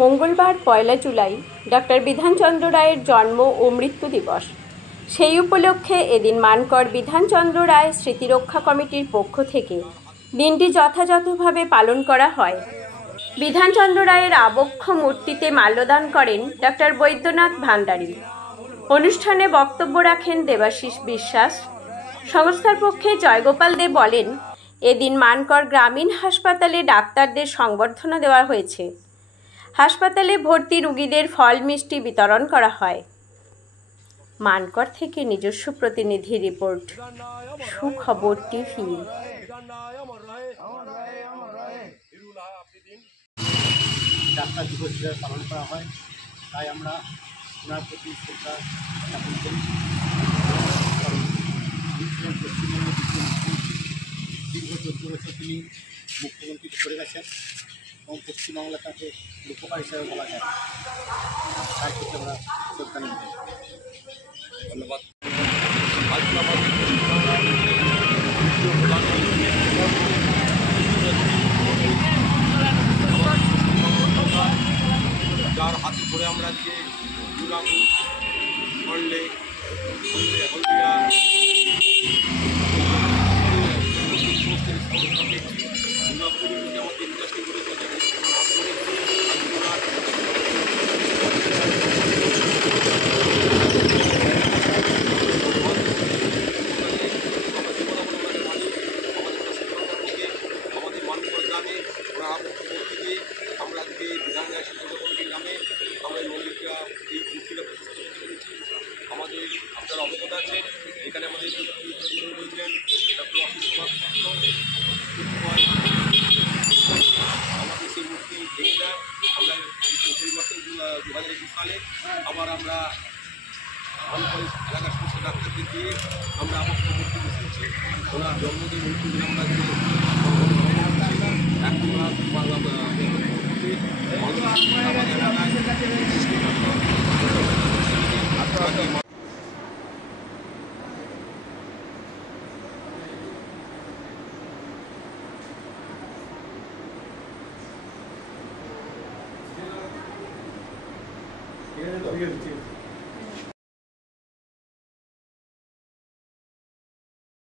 মঙ্গলবার ১লা জুলাই ডক্টর বিধানচন্দ্র রায়ের জন্ম ও মৃত্যু দিবস। সেই উপলক্ষে এদিন মানকর বিধানচন্দ্র রায় স্মৃতিরক্ষা কমিটির পক্ষ থেকে দিনটি যথাযথভাবে পালন করা হয়। বিধানচন্দ্র রায়ের আবক্ষ মূর্তিতে মাল্যদান করেন ডক্টর বৈদ্যনাথ ভান্ডারী। অনুষ্ঠানে বক্তব্য রাখেন দেবাশিস বিশ্বাস। সংস্থার পক্ষে জয়গোপাল দে বলেন, এদিন মানকর গ্রামীণ হাসপাতালে ডাক্তারদের সংবর্ধনা দেওয়া হয়েছে। হাসপাতালে ভর্তি রোগীদের ফল মিষ্টি বিতরণ করা হয়। মানকর থেকে নিজস্ব প্রতিনিধি রিপোর্ট, সুখবর টিভি। ডাক্তার দিবস হিসেবে পালন করা হয়, তাই আমরা ওনার প্রতি শ্রদ্ধা জ্ঞাপন করি। কারণ পশ্চিমবঙ্গের দীর্ঘ 14 বছর তিনি মুখ্যমন্ত্রী করে গেছেন এবং পশ্চিমবাংলা তাকে রূপকার হিসাবে বলা যায়। তার প্রতি আমরা শ্রদ্ধা নিবেদন করি। ধন্যবাদ। যার হাতে ধরে আমরা যে দুর্গাপুর, হলদে, হলদিয়া দুর্গাপুর আমাদের ইন্ডাস্ট্রি করে আমাদের মানকর গ্রামে ওরা দিয়ে আমরা আজকে বিধাননগর শিক্ষক কমিটির গ্রামে আমরা এই মন্দিরটা এই মূর্তিটা প্রতিষ্ঠা করতে পেরেছি। আমাদের আপনারা অবগত আছেন, এখানে আমাদের রয়েছেন ডক্টর অশোক কুমার পাত্র। আমাদের সেই মূর্তি দেখে দেয়। আমরা এই বছর 2021 সালে আবার আমরা মানকর এলাকার সমস্ত ডাক্তারদের দিয়ে আমরা আবার মূর্তি বসিয়েছি। ওনার জন্মদিন মূর্তিদিন আমরা ঠিক আছে।